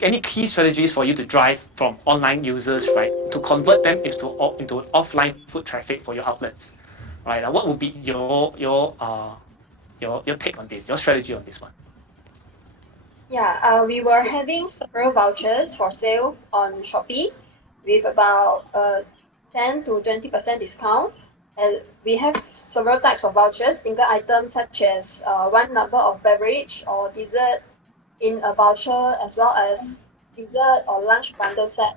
any key strategies for you to drive from online users, right, to convert them into offline foot traffic for your outlets, right? What would be your take on this, your strategy on this one? Yeah, we were having several vouchers for sale on Shopee with about 10 to 20% discount. And we have several types of vouchers, single items such as one number of beverage or dessert in a voucher, as well as dessert or lunch bundle set.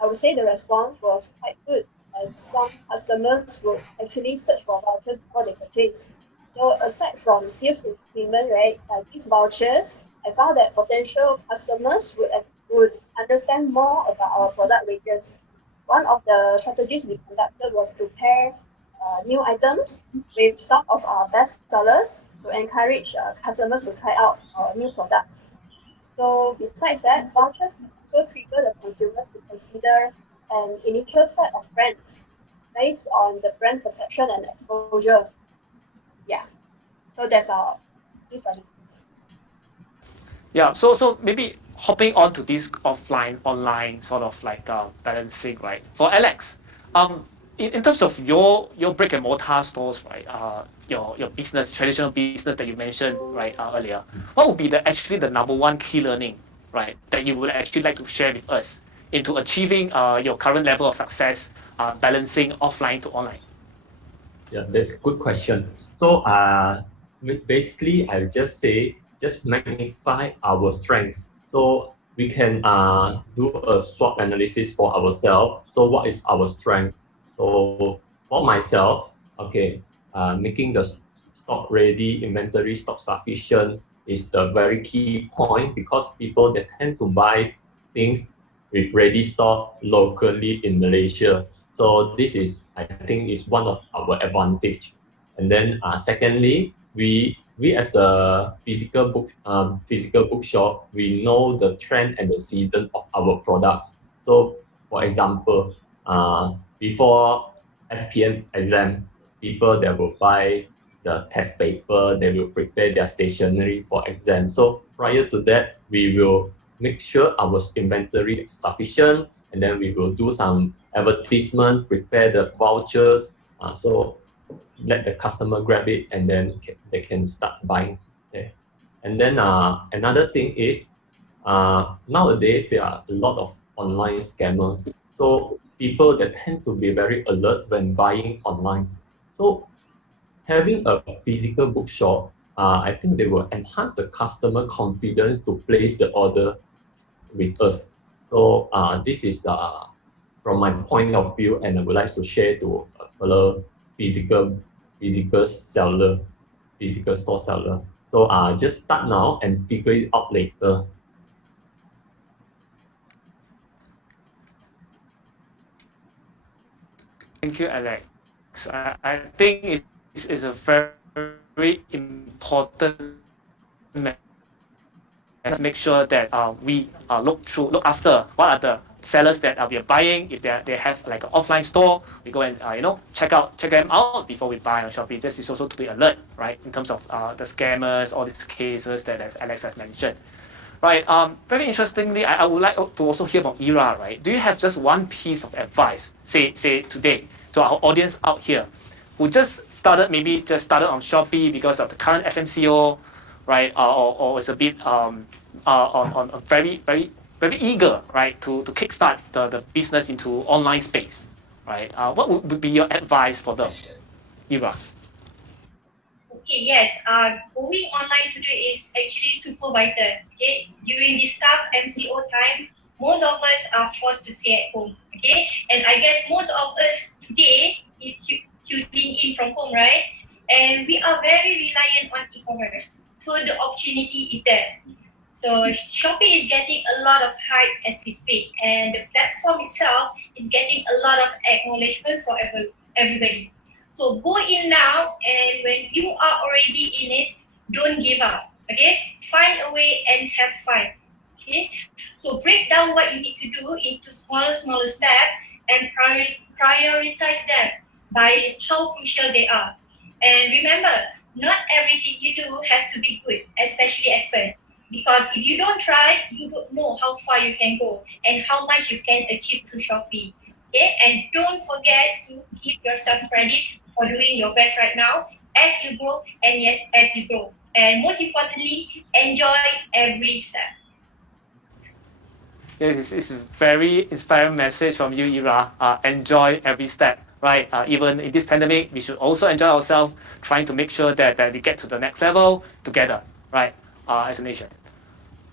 I would say the response was quite good, and some customers would actually search for vouchers before they purchase. So aside from sales increment, right, these vouchers, I found that potential customers would understand more about our product ranges. One of the strategies we conducted was to pair new items with some of our best sellers to encourage customers to try out our new products. So besides that, vouchers can also trigger the consumers to consider an initial set of brands based on the brand perception and exposure. Yeah. So that's our key strategies. Yeah, so maybe hopping on to this offline online sort of like balancing, right? For Alex, in terms of your brick and mortar stores, right? Your business, traditional business that you mentioned right earlier, what would be the number one key learning, right, that you would actually like to share with us into achieving your current level of success, balancing offline to online? Yeah, that's a good question. So, basically, I would just say just magnify our strengths. So we can do a SWOT analysis for ourselves. So what is our strength? So for myself, okay, making the stock ready, inventory stock sufficient is the very key point because people they tend to buy things with ready stock locally in Malaysia. So this is, I think, is one of our advantage. And then, secondly, we as the physical bookshop, we know the trend and the season of our products. So, for example, before SPM exam, people that will buy the test paper, they will prepare their stationery for exam. So prior to that, we will make sure our inventory is sufficient, and then we will do some advertisement, prepare the vouchers, so let the customer grab it, and then they can start buying. Okay. And then another thing is nowadays there are a lot of online scammers. So people that tend to be very alert when buying online. So having a physical bookshop, I think they will enhance the customer confidence to place the order with us. So this is from my point of view, and I would like to share to a fellow physical seller, physical store seller. So just start now and figure it out later. Thank you, Alex. I think it's a very important message. Make sure that we look after what are the sellers that we are buying. If they have like an offline store, we go and check them out before we buy on Shopee. This is also to be alert, right, in terms of the scammers, all these cases that as Alex has mentioned. Right. Very interestingly, I would like to also hear from Ira. Right. Do you have just one piece of advice, say today, to our audience out here, who maybe just started on Shopee because of the current FMCO, right? Or is a bit on very eager, right, to kickstart the business into online space, right? What would be your advice for them, Ira? Okay, yes. Going online today is actually super vital. Okay, during this tough MCO time, most of us are forced to stay at home. Okay, and I guess most of us today is tuning in from home, right? And we are very reliant on e-commerce. So the opportunity is there. So Shopee is getting a lot of hype as we speak, and the platform itself is getting a lot of acknowledgement for everybody. So go in now, and when you are already in it, don't give up. Okay, find a way and have fun. Okay, so break down what you need to do into smaller steps and prioritize them by how crucial they are. And remember, not everything you do has to be good, especially at first. Because if you don't try, you don't know how far you can go and how much you can achieve through Shopee. Okay, and don't forget to give yourself credit for doing your best right now as you grow and yet as you grow. And most importantly, enjoy every step. Yes, it's a very inspiring message from you, Ira. Enjoy every step, right? Even in this pandemic, we should also enjoy ourselves, trying to make sure that we get to the next level together, right? As a nation.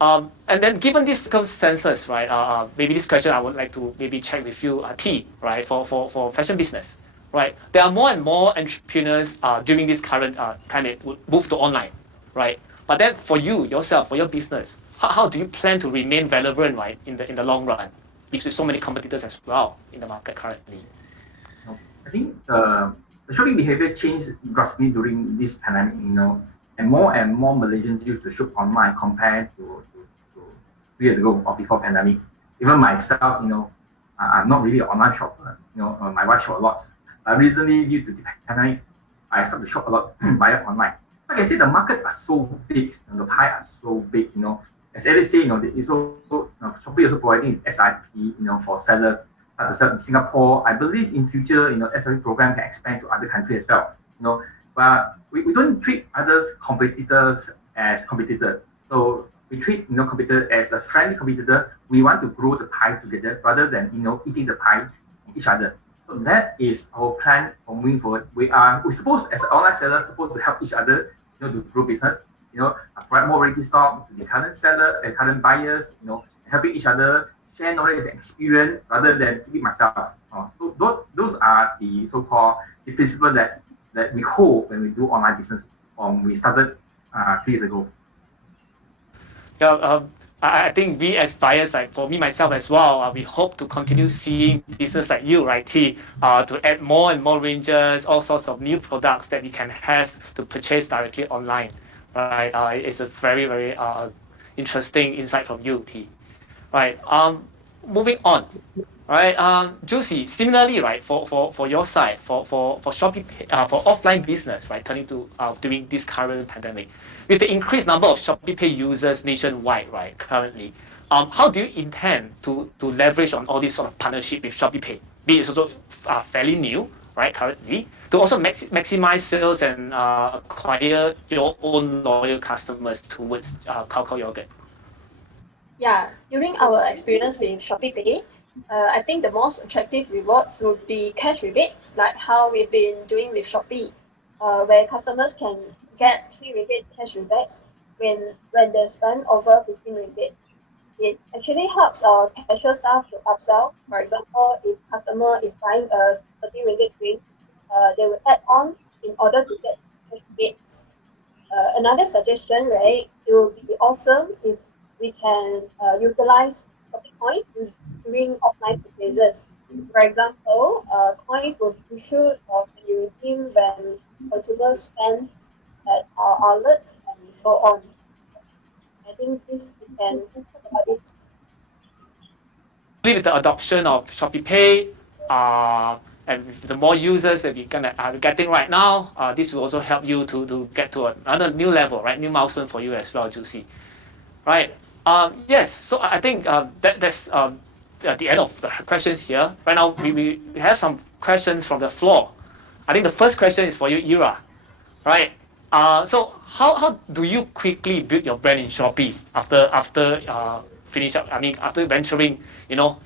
And then given these circumstances, right, maybe this question I would like to maybe check with you, T, right, for fashion business, right? There are more and more entrepreneurs during this current time it would move to online, right? But then for you, yourself, for your business, how do you plan to remain relevant, right, in the long run? Because so many competitors as well in the market currently. I think the shopping behavior changed drastically during this pandemic, and more Malaysians used to shop online compared to 2 years ago or before pandemic. Even myself, I'm not really an online shopper. My wife shop a lot. But recently, due to the pandemic, I started to shop a lot via online. Like I say, the markets are so big, the pie are so big. As Alice say, it's also Shopee also providing SIP, for sellers to sell in Singapore. I believe in future, SIP program can expand to other countries as well. But we don't treat others competitors as competitors. So we treat competitor as a friendly competitor. We want to grow the pie together rather than eating the pie from each other. So that is our plan for moving forward. We're supposed as online sellers supposed to help each other, to grow business. Provide more ready stock to the current seller and current buyers. Helping each other share knowledge and experience rather than keep it myself. So those are the so-called the principle that we hold when we do online business. We started 3 years ago. Yeah, I think we as buyers, like for me myself as well, we hope to continue seeing business like you, right, T, to add more and more ranges, all sorts of new products that we can have to purchase directly online, right? It's a very, very interesting insight from you, T. Right. Moving on. Right. Juicy. Similarly, right, for your side, for Shopee, for offline business, right, turning to during this current pandemic, with the increased number of Shopee Pay users nationwide, right, currently, how do you intend to leverage on all this sort of partnership with Shopee Pay? Be it also fairly new, right, currently, to also maximize sales and acquire your own loyal customers towards Kakao Yogurt. Yeah, during our experience with Shopee Pay, I think the most attractive rewards would be cash rebates, like how we've been doing with Shopee, where customers can get 3 ringgit cash rebates when they spend over 15 ringgit. It actually helps our cashier staff to upsell. For example, if customer is buying a 30 ringgit drink, they will add on in order to get cash rebates. Another suggestion, right? It would be awesome if we can utilize Shopee coins during offline purchases. For example, coins will be issued or can be redeemed when consumers spend at our outlets and so on. I think this we can talk about it. With the adoption of Shopee Pay, and with the more users that we're gonna are getting right now, this will also help you to get to another new level, right? New milestone for you as well, Juicy. Right. Yes. So I think that's at the end of the questions here. Right now, we have some questions from the floor. I think the first question is for you, Ira. Right. So how do you quickly build your brand in Shopee after finish up? I mean, after venturing,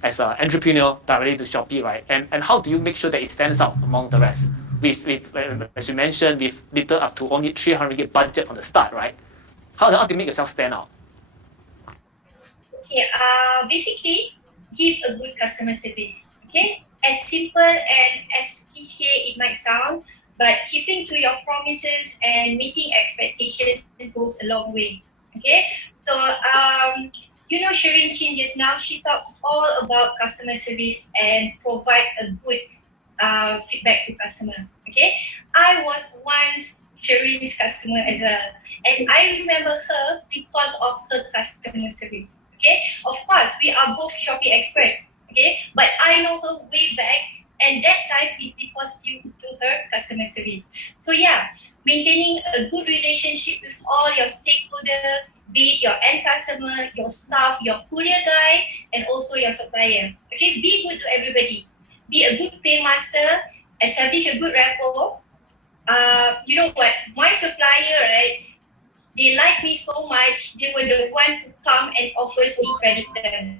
as an entrepreneur directly to Shopee, right? And how do you make sure that it stands out among the rest? With as you mentioned, with little up to only 300 budget from the start, right? How do you make yourself stand out? Okay, basically, give a good customer service. Okay, as simple and as cliche it might sound, but keeping to your promises and meeting expectations goes a long way. Okay, so Shireen Chin just now, she talks all about customer service and provide a good feedback to customer. Okay, I was once Shireen's customer as well, and I remember her because of her customer service. Okay, of course, we are both Shopee experts. Okay, but I know her way back, and that time is because due to her customer service. So yeah, maintaining a good relationship with all your stakeholders be it your end customer, your staff, your courier guy, and also your supplier. Okay, be good to everybody. Be a good paymaster, establish a good rapport. You know what? My supplier, right? They like me so much. They were the one who come and offers me credit term.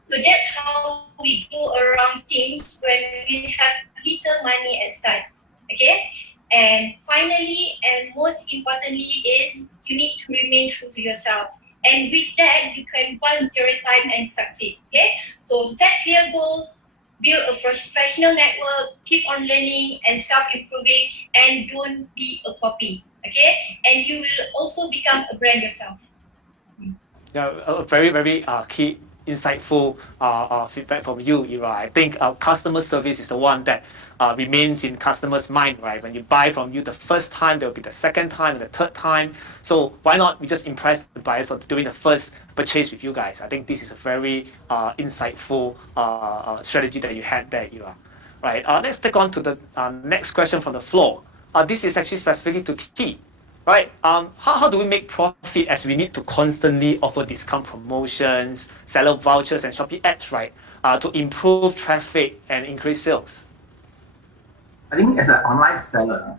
So that's how we go around things when we have little money at start. Okay. And finally, and most importantly, is you need to remain true to yourself. And with that, you can bust your time and succeed. Okay. So set clear goals, build a professional network, keep on learning and self-improving, and don't be a copy. Okay. And you will also become a brand yourself. Yeah, a very key, insightful feedback from you, Ira. I think customer service is the one that remains in customers' mind, right? When you buy from you the first time, there will be the second time, the third time. So why not we just impress the buyers of doing the first purchase with you guys? I think this is a very insightful strategy that you had there, Ira. Right. Let's take on to the next question from the floor. This is actually specifically to T. Right. How do we make profit as we need to constantly offer discount promotions, seller vouchers, and Shopee ads, right? To improve traffic and increase sales. I think as an online seller,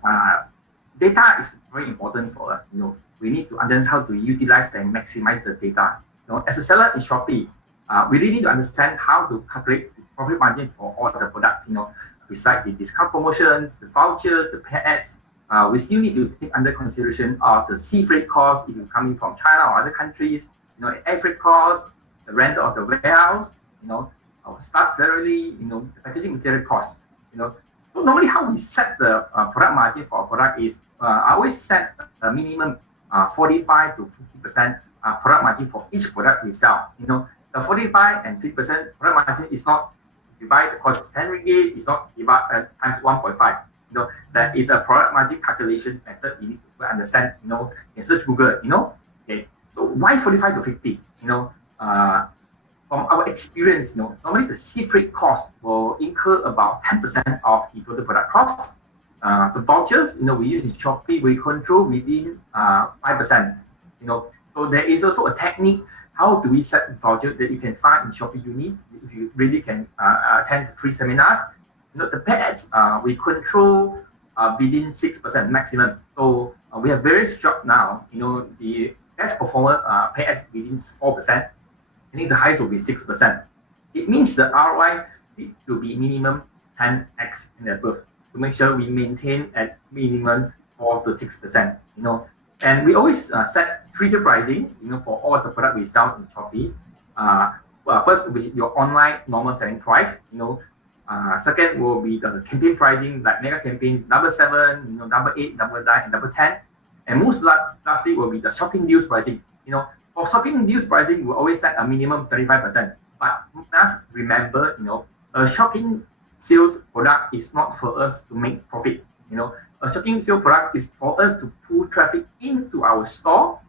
data is very important for us. We need to understand how to utilize and maximize the data. As a seller in Shopee, we really need to understand how to calculate the profit margin for all the products. Besides the discount promotions, the vouchers, the pay ads, we still need to take under consideration the sea freight costs if you're coming from China or other countries. The air freight costs, the rental of the warehouse, our staff salary, the packaging material costs. So normally how we set the product margin for a product is I always set a minimum 45 to 50% product margin for each product we sell. The 45 and 50% product margin is not, if you buy the cost is 10 ringgit, it's not divided times 1.5. That is a product margin calculation method you need to understand, in search Google, okay. So why 45 to 50? From our experience, normally the sea freight cost will incur about 10% of the total product cost. The vouchers, we use in Shopee, we control within 5%. So there is also a technique. How do we set the voucher that you can find in Shopee Uni if you really can attend free seminars? The pay ads, we control within 6% maximum. So we have various jobs now. The best performer pay ads within 4%. I think the highest will be 6%. It means the ROI need to be minimum 10x and above to make sure we maintain at minimum 4 to 6%. And we always set trigger pricing. For all the product we sell in Shopee. First will be your online normal selling price. Second will be the campaign pricing, like mega campaign, double 7, double 8, double 9, and double 10. And most lastly will be the shopping deals pricing. For shopping deals pricing, we always set a minimum 35%. But must remember, a shopping sales product is not for us to make profit. A shopping sales product is for us to pull traffic into our store.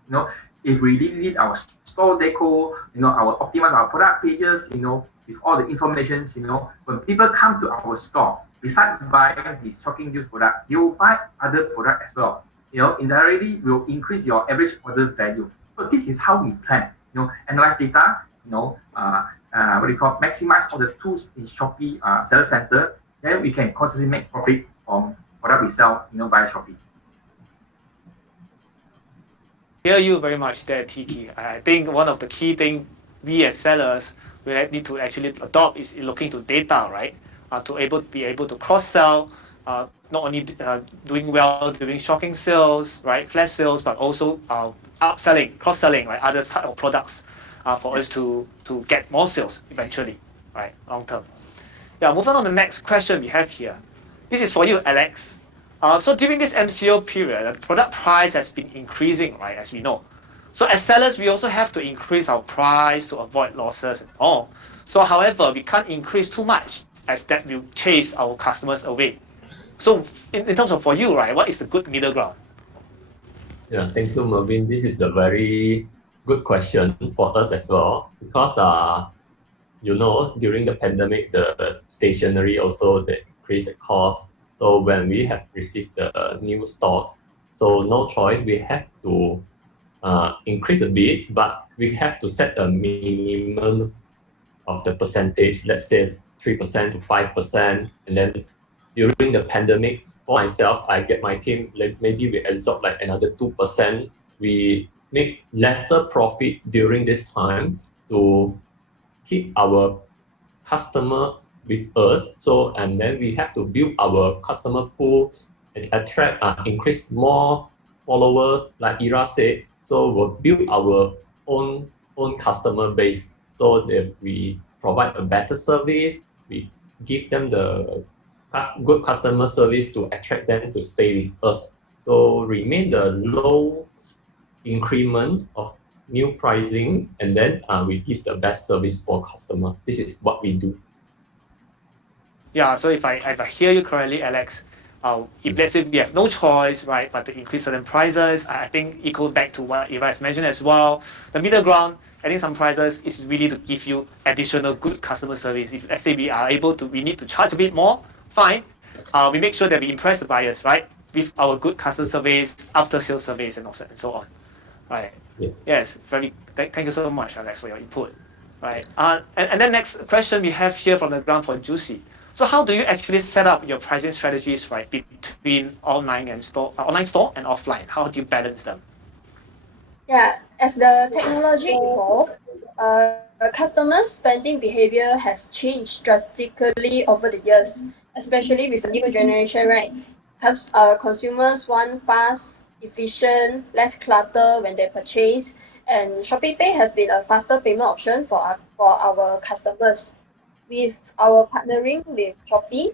If we really need our store deco, our optimize our product pages, with all the information, when people come to our store, besides buying the shopping deals product, they will buy other product as well. Indirectly will increase your average order value. So this is how we plan. Analyze data. Maximize all the tools in Shopee Seller Center. Then we can constantly make profit from product we sell, via Shopee. Hear you very much there, Tiki. I think one of the key things we as sellers we need to actually adopt is looking to data, right? To be able to cross-sell, not only doing well during shopping sales, right, flash sales, but also upselling, cross-selling, right, other type of products for us to get more sales eventually, right, long term. Yeah, moving on to the next question we have here. This is for you, Alex. So during this MCO period, the product price has been increasing, right, as we know. So as sellers, we also have to increase our price to avoid losses and all. So however, we can't increase too much as that will chase our customers away. So in terms of for you, right, what is the good middle ground? Yeah, thank you, Mervin. This is a very good question for us as well because during the pandemic, the stationery also they increased the cost. So when we have received the new stocks, so no choice, we have to increase a bit, but we have to set a minimum of the percentage, let's say 3% to 5%. And then during the pandemic, for myself, I get my team, maybe we absorb like another 2%. We make lesser profit during this time to keep our customer with us. So, and then we have to build our customer pool and attract, increase more followers, like Ira said. So we'll build our own customer base so that we provide a better service. We give them the good customer service to attract them to stay with us. So remain the low increment of new pricing, and then we give the best service for customer. This is what we do. Yeah, so if I hear you correctly, Alex, if let's say we have no choice, right, but to increase certain prices, I think it goes back to what Eva has mentioned as well. The middle ground, adding some prices is really to give you additional good customer service. If let's say we need to charge a bit more, fine. We make sure that we impress the buyers, right, with our good customer service, after sales service, and so on, right? Yes. Thank you so much, Alex, for your input, right? And then next question we have here from the ground for Juicy. So how do you actually set up your pricing strategies, right, between online store and offline? How do you balance them? Yeah, as the technology evolves, customer spending behavior has changed drastically over the years, especially with the new generation, right? Because consumers want fast, efficient, less clutter when they purchase, and Shopee Pay has been a faster payment option for our customers. With our partnering with Shopee,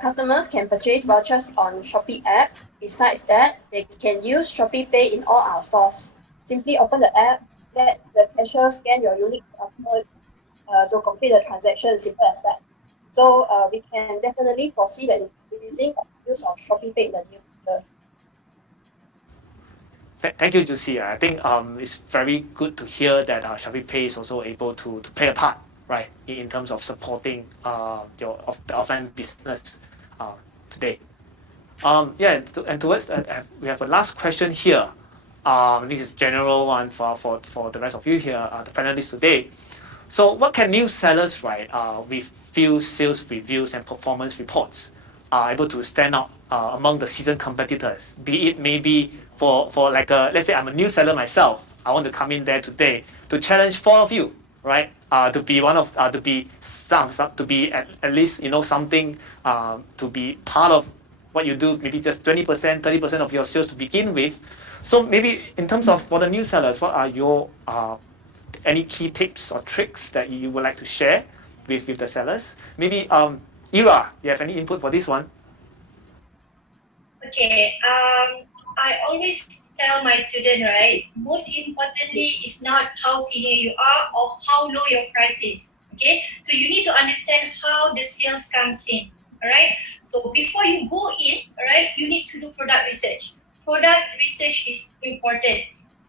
customers can purchase vouchers on Shopee app. Besides that, they can use Shopee Pay in all our stores. Simply open the app, let the cashier scan your unique code to complete the transaction, simple as that. So we can definitely foresee the increasing use of Shopee Pay in the near future. Thank you, Juicy. I think it's very good to hear that Shopee Pay is also able to play a part, right, in terms of supporting the offline business today. And towards we have a last question here. This is general one for the rest of you here, the panelists today. So what can new sellers, right, with few sales reviews and performance reports, are able to stand out among the seasoned competitors? Be it maybe for like let's say I'm a new seller myself. I want to come in there today to challenge four of you, right? To be one of to be some to be at least something to be part of what you do. Maybe just 20%, 30% of your sales to begin with. So maybe in terms of for the new sellers, what are your any key tips or tricks that you would like to share with the sellers? Maybe Ira, you have any input for this one? Okay, I always tell my student, right, most importantly is not how senior you are or how low your price is. Okay, so you need to understand how the sales comes in. All right, so before you go in, all right, you need to do product research. Product research is important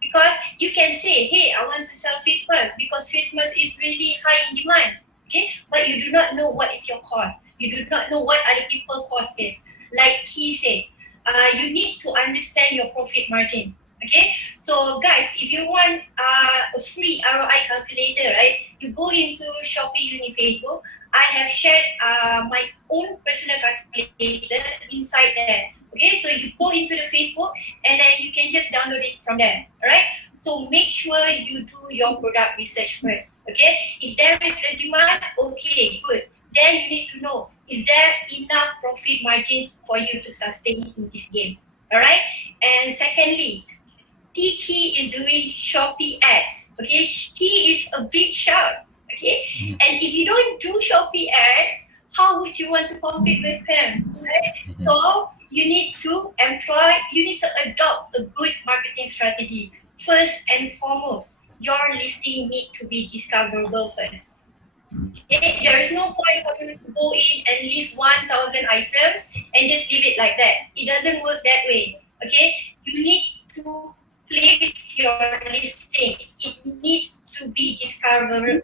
because you can say, hey, I want to sell face mask because face mask is really high in demand. Okay, but you do not know what is your cost. You do not know what other people's cost is. Like he said, you need to understand your profit margin. Okay, so guys, if you want a free ROI calculator, right, you go into Shopee Uni Facebook. I have shared my own personal calculator inside there. Okay, so you go into the Facebook and then you can just download it from there. Alright, so make sure you do your product research first. Okay, if there is a demand, okay, good. Then you need to know, is there enough profit margin for you to sustain in this game? Alright, and secondly, Tiki is doing Shopee ads. Okay, he is a big shot. Okay, and if you don't do Shopee ads, how would you want to compete with him? Right? So you need to adopt a good marketing strategy. First and foremost, your listing need to be discoverable first. Okay? There is no point for you to go in and list 1,000 items and just leave it like that. It doesn't work that way. Okay, you need to place your listing. It needs to be discoverable.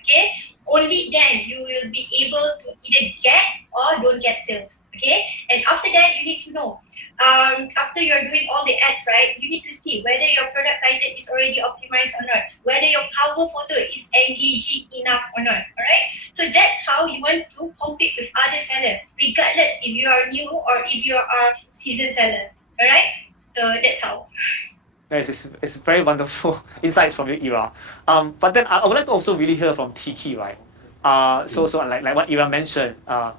Okay, only then you will be able to either get or don't get sales. Okay, and after that you need to know, after you're doing all the ads, right, you need to see whether your product title is already optimized or not, whether your cover photo is engaging enough or not. All right. So that's how you want to compete with other sellers, regardless if you are new or if you are seasoned seller. All right. So that's how. It's very wonderful insights from you, Ira. But then I would like to also really hear from Tiki, right? So like what Ira mentioned,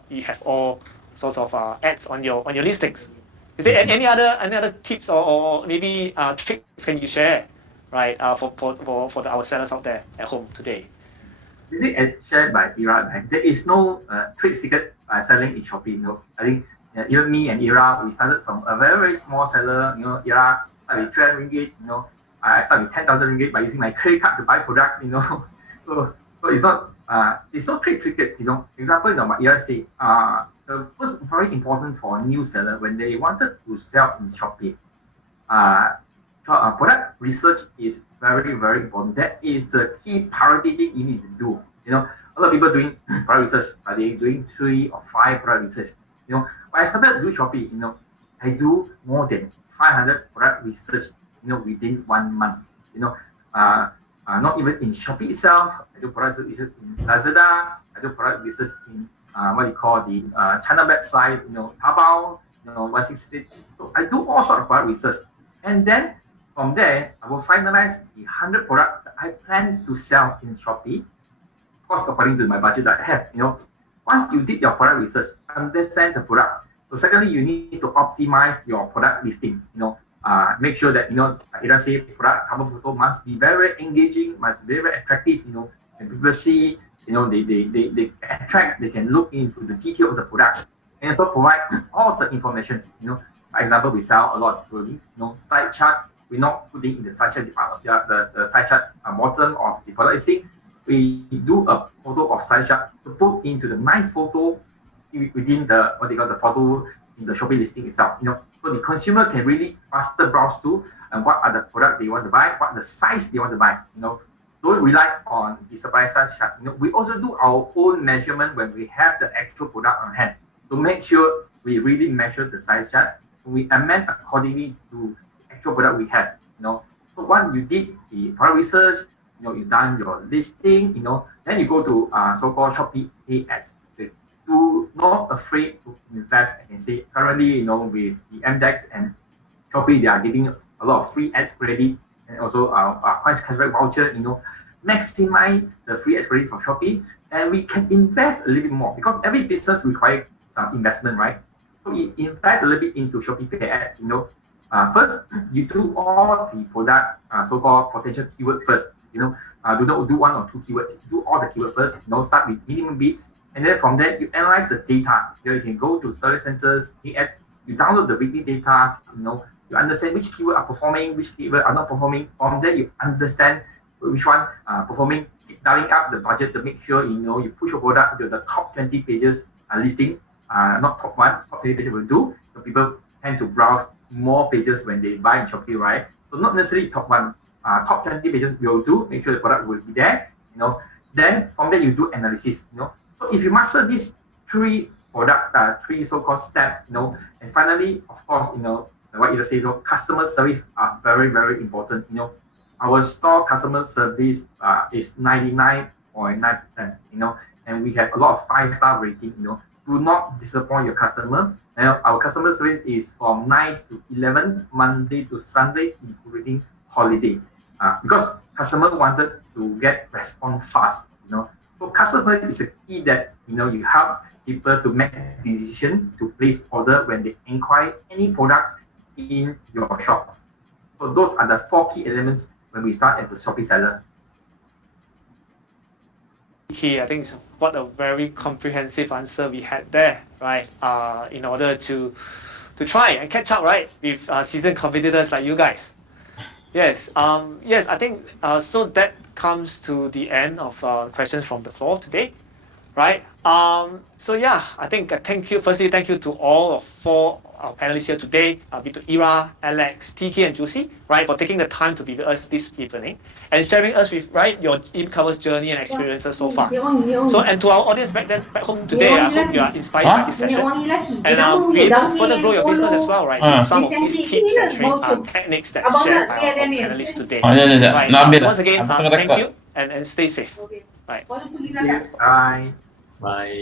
you have all sorts of ads on your listings. Is there any other tips or maybe tricks can you share, right? For our sellers out there at home today. Is it shared by Ira? Right? There is no trade secret selling in Shopee. You know, I think even me and Ira, we started from a very, very small seller. You know, Ira started with 300 ringgit. You know, I started with 10,000 ringgit by using my credit card to buy products. You know, so it's not it's no trade secrets. You know, example, you know, what Ira said. The first very important for a new seller when they wanted to sell in Shopee. Product research is very, very important. That is the key priority thing you need to do. You know, a lot of people doing product research, but they doing 3 or 5 product research. You know, when I started to do Shopee, you know, I do more than 500 product research, you know, within 1 month. You know, not even in Shopee itself. I do product research in Lazada. I do product research in what you call the China websites. You know, Taobao. You know, 166. So I do all sorts of product research, and then from there, I will finalize the 100 products that I plan to sell in Shopee, of course, according to my budget that I have. You know, once you did your product research, understand the products. So secondly, you need to optimize your product listing. You know, make sure that, you know, like I say, product cover photo must be very engaging, must be very attractive. You know, and people see, you know, they attract, they can look into the detail of the product, and also provide all the information. You know, for example, we sell a lot of clothing. You know, side chart. We're not putting in the side chart department, the side chart bottom of the product listing. We do a photo of side chart to put into the 9th photo within the what they call the photo in the Shopee listing itself. You know, so the consumer can really faster browse to and what are the products they want to buy, what the size they want to buy. You know, don't rely on the supply size chart. You know, we also do our own measurement when we have the actual product on hand to make sure we really measure the size chart. We amend accordingly to product we have. You know, so once you did the product research, you know, you done your listing, you know, then you go to so-called Shopee pay ads. Okay. Do not afraid to invest. I can say currently, you know, with the MDEX and Shopee, they are giving a lot of free ads credit and also points cashback voucher. You know, maximize the free ads credit for Shopee, and we can invest a little bit more because every business requires some investment, right? So you invest a little bit into Shopee pay ads. You know. First, you do all the product so-called potential keyword first. You know, do not do 1 or 2 keywords. Do all the keyword first. You know, start with minimum bids, and then from there you analyze the data. You know, you can go to service centers, ads. You download the weekly data. You know, you understand which keyword are performing, which keyword are not performing. From there, you understand which one performing. Keep dialing up the budget to make sure you know you push your product into the top 20 pages listing. Not top 1. Top 20 pages will do. So people tend to browse more pages when they buy in Shopee, right? So not necessarily top 1, top 20 pages will do. Make sure the product will be there. You know, then from there you do analysis. You know, so if you master these 3 so-called steps, you know, and finally, of course, you know, what you say, you know, customer service are very, very important. You know, our store customer service is 99.9%. You know, and we have a lot of 5-star rating. You know. Do not disappoint your customer. And our customer service is from 9 to 11, Monday to Sunday, including holiday. Because customer wanted to get response fast. You know, so customer service is a key that you know you help people to make a decision to place order when they inquire any products in your shops. So those are the 4 key elements when we start as a Shopee seller. I think what a very comprehensive answer we had there, right? In order to try and catch up, right, with seasoned competitors like you guys. Yes. Yes. I think so. That comes to the end of questions from the floor today, right? So yeah, I think thank you. Firstly, thank you to all of 4 our panelists here today, be to Ira, Alex, TK, and Juicy, right, for taking the time to be with us this evening and sharing us with, right, your e-commerce journey and experiences so far. So, and to our audience back home today, I hope you are inspired by this session and be able to further grow your business as well, right, with some of these tips and techniques that shared by our panelists today. Right. So once again, thank you and stay safe. Right. Bye. Bye.